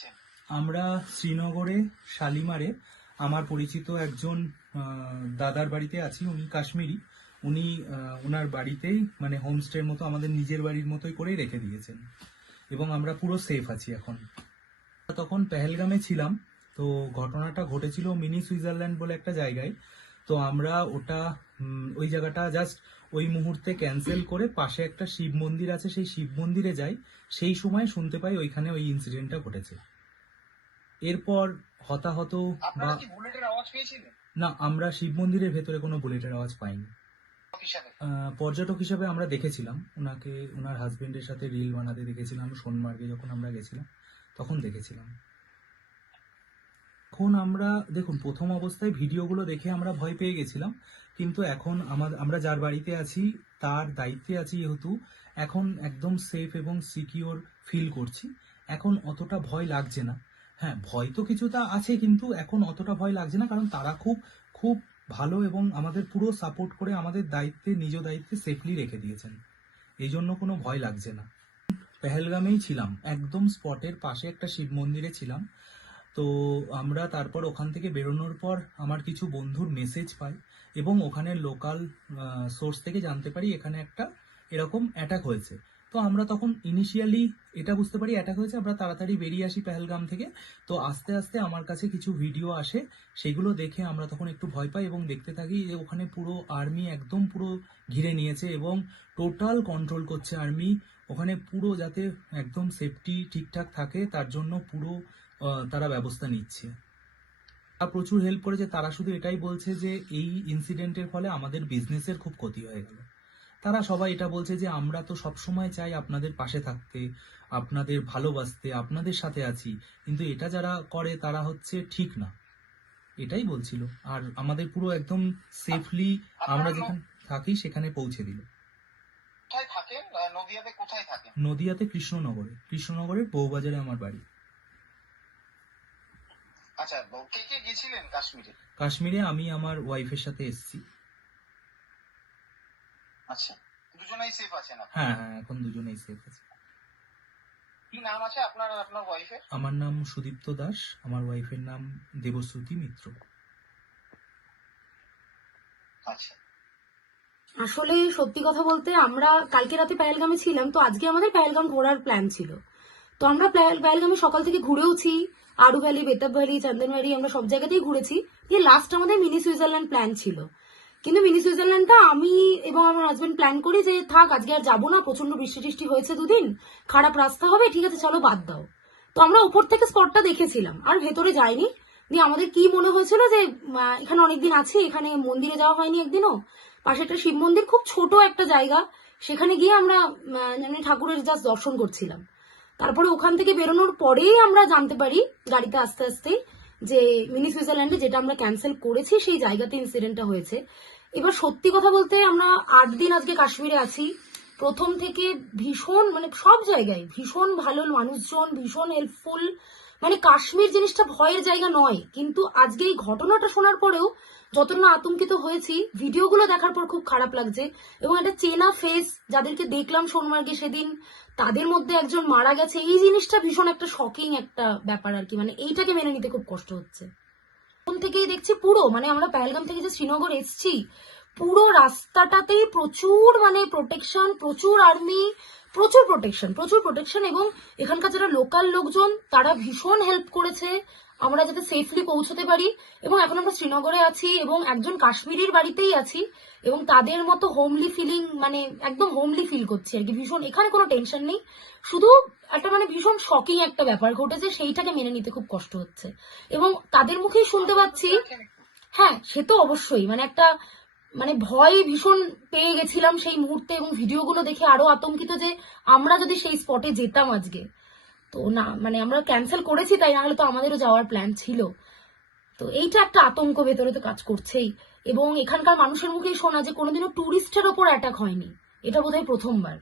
আছেন? আমরা শ্রীনগরে, শালিমারে, আমার পরিচিত একজন দাদার বাড়িতে আছি, উনি কাশ্মীরি। উনি ওনার বাড়িতেই মানে হোমস্টের মতো আমাদের নিজের বাড়ির মতোই করেই রেখে দিয়েছেন। এবং আমরা পুরো সেফ আছি এখন। তখন পেহেলগামে ছিলাম, তো ঘটনাটা ঘটেছিল মিনি সুইজারল্যান্ড বলে একটা জায়গায়। তো আমরা ওটা ওই জায়গাটা জাস্ট ওই মুহূর্তে ক্যান্সেল করে পাশে একটা শিব মন্দির আছে সেই শিব মন্দিরে যাই। সেই সময় শুনতে পাই ওইখানে ওই ইনসিডেন্টটা ঘটেছে। এরপর হতাহত বা না আমরা শিব মন্দিরের ভেতরে কোনো বুলেটের আওয়াজ পাইনি। পর্যটক হিসাবে? আমরা দেখেছিলাম। ওনাকে ওনার হাজবেন্ডের সাথে রিল বানাতে দেখেছিলাম সোনমার্গে যখন আমরা গেছিলাম তখন দেখেছিলাম। এখন আমরা, দেখুন, প্রথম অবস্থায় ভিডিওগুলো দেখে আমরা ভয় পেয়ে গেছিলাম, কিন্তু এখন আমার আমরা যার বাড়িতে আছি, তার দায়িত্বে আছি যেহেতু, এখন একদম সেফ এবং সিকিওর ফিল করছি। এখন অতটা ভয় লাগছে না। হ্যাঁ ভয় তো কিছুটা আছে, কিন্তু এখন অতটা ভয় লাগছে না, কারণ তারা খুব খুব ভালো এবং আমাদের পুরো সাপোর্ট করে আমাদের দায়িত্বে, নিজ দায়িত্বে সেফলি রেখে দিয়েছেন। এই জন্য কোনো ভয় লাগছে না। পেহেলগামেই ছিলাম, একদম স্পটের পাশে একটা শিব মন্দিরে ছিলাম। তো আমরা তারপর ওখান থেকে বেরোনোর পর আমার কিছু বন্ধুর মেসেজ পাই এবং ওখানের লোকাল সোর্স থেকে জানতে পারি এখানে একটা এরকম অ্যাটাক হয়েছে। তো আমরা তখন ইনিশিয়ালি এটা বুঝতে পারি অ্যাটাক হয়েছে, আমরা তাড়াতাড়ি বেরিয়ে আসি পেহেলগাম থেকে। তো আস্তে আস্তে আমার কাছে কিছু ভিডিও আসে, সেগুলো দেখে আমরা তখন একটু ভয় পাই এবং দেখতে থাকি যে ওখানে পুরো আর্মি একদম পুরো ঘিরে নিয়েছে এবং টোটাল কন্ট্রোল করছে আর্মি ওখানে পুরো যাতে একদম সেফটি ঠিকঠাক থাকে, তার জন্য পুরো তারা ব্যবস্থা নিচ্ছে। প্রচুর হেল্প করেছে। তারা শুধু এটাই বলছে যে এই ইনসিডেন্টের ফলে আমাদের বিজনেসের খুব ক্ষতি হয়ে গেল। তারা সবাই এটা বলছে যে আমরা তো সবসময় চাই আপনাদের পাশে থাকতে আপনাদের ভালোবাসতে আপনাদের সাথে আছি। কিন্তু এটা যারা করে তারা হচ্ছে ঠিক না। এটাই বলছিল। আর আমাদের পুরো একদম সেফলি আমরা যেখানে থাকি সেখানে পৌঁছে দিল। নদিয়াতে কৃষ্ণনগরে। কৃষ্ণনগরের বউবাজারে আমার বাড়ি। আচ্ছা কে কে গেছিলেন কাশ্মীরে? কাশ্মীরে আমি আমার ওয়াইফের সাথে এসেছি। আচ্ছা দুজনেই সেফ আছেন হ্যাঁ হ্যাঁ এখন দুজনেই সেফ আছে। কি নাম আছে আপনার আপনার ওয়াইফের আমার নাম সুদীপ্ত দাস আমার ওয়াইফের নাম দেবশ্রুতি মিত্র। আচ্ছা। আসলে সত্যি কথা বলতে আমরা কালকে রাতে পেহেলগামে ছিলাম তো আজকে আমাদের পেহেলগাম ঘোরার প্ল্যান ছিল। তো আমরা পেহেল- পেহেলগামে সকাল থেকে ঘুরেওছি Aru valley, Betaab valley, Chandan valley আমরা সব জায়গাতেই ঘুরেছি। দিয়ে লাস্ট আমাদের মিনি সুইজারল্যান্ড প্ল্যান ছিল। কিন্তু মিনি সুইজারল্যান্ডটা আমি এবং আমার হাজবেন্ড প্ল্যান করি যে, থাক, আজকে আর যাব না প্রচণ্ড বৃষ্টি টিষ্টি হয়েছে দুদিন, খারাপ রাস্তা হবে, ঠিক আছে, চলো বাদ দাও। তো আমরা উপর থেকে স্পটটা দেখেছিলাম, আর ভেতরে যাইনি। দিয়ে আমাদের কি মনে হয়েছিল যে এখানে অনেকদিন আছি, এখানে মন্দিরে যাওয়া হয়নি একদিনও? পাশে একটা শিব মন্দির, খুব ছোট একটা জায়গা, সেখানে গিয়ে আমরা মানে ঠাকুরের জাস্ট দর্শন করছিলাম। তারপরে ওখান থেকে বেরোনোর পরেই আমরা জানতে পারি গাড়িতে আস্তে আস্তে যে মিনি সুইজারল্যান্ডে যেটা আমরা ক্যান্সেল করেছি, সেই জায়গাতে ইনসিডেন্টটা হয়েছে। এবার সত্যি কথা বলতে আমরা আট দিন আজকে কাশ্মীরে আছি। প্রথম থেকে ভীষণ মানে সব জায়গায় ভীষণ ভালো মানুষজন, ভীষণ হেল্পফুল মানে কাশ্মীর জিনিসটা ভয়ের জায়গা নয়, কিন্তু আজকে এই ঘটনাটা শোনার পরেও যতটা না আতঙ্কিত হয়েছি, ভিডিওগুলো দেখার পর খুব খারাপ লাগছে এবং একটা চেনা ফেস যাদেরকে দেখলাম সোনমার্গে সেদিন, তাদের মধ্যে একজন মারা গেছে। এই জিনিসটা ভীষণ একটা শকিং একটা ব্যাপার আর কি। মানে এইটাকে মেনে নিতে খুব কষ্ট হচ্ছে। থেকেই দেখছি পুরো মানে আমরা পেহেলগাম থেকে যে শ্রীনগর এসছি, পুরো রাস্তাটাতেই প্রচুর মানে প্রোটেকশন প্রচুর আর্মি প্রচুর প্রোটেকশন প্রচুর প্রোটেকশন এবং এখানকার যারা লোকাল লোকজন, তারা ভীষণ হেল্প করেছে। আমরা যাতে সেফলি পৌঁছতে পারি এবং এখন আমরা শ্রীনগরে আছি এবং একজন কাশ্মীরির বাড়িতেই আছি এবং তাদের মতো হোমলি ফিলিং মানে একদম হোমলি ফিল করছি আর কি। ভীষণ, এখানে কোনো টেনশন নেই। শুধু একটা মানে ভীষণ শকিং একটা ব্যাপার ঘটেছে, সেইটাকে মেনে নিতে খুব কষ্ট হচ্ছে। এবং তাদের মুখেই শুনতে পাচ্ছি। হ্যাঁ সে তো অবশ্যই মানে একটা মানে ভয় ভীষণ পেয়ে গেছিলাম সেই মুহূর্তে এবং ভিডিওগুলো দেখে আরও আতঙ্কিত যে আমরা যদি সেই স্পটে যেতাম আজকে। তো না মানে আমরা ক্যান্সেল করেছি তাই নাহলে তো আমাদেরও যাওয়ার প্ল্যান ছিল। তো এইটা একটা আতঙ্ক ভেতরে তো কাজ করছেই। এবং এখানকার মানুষের মুখেই শোনা যে কোনোদিনও ট্যুরিস্টের ওপর অ্যাটাক হয়নি। এটা বোধহয় প্রথমবার।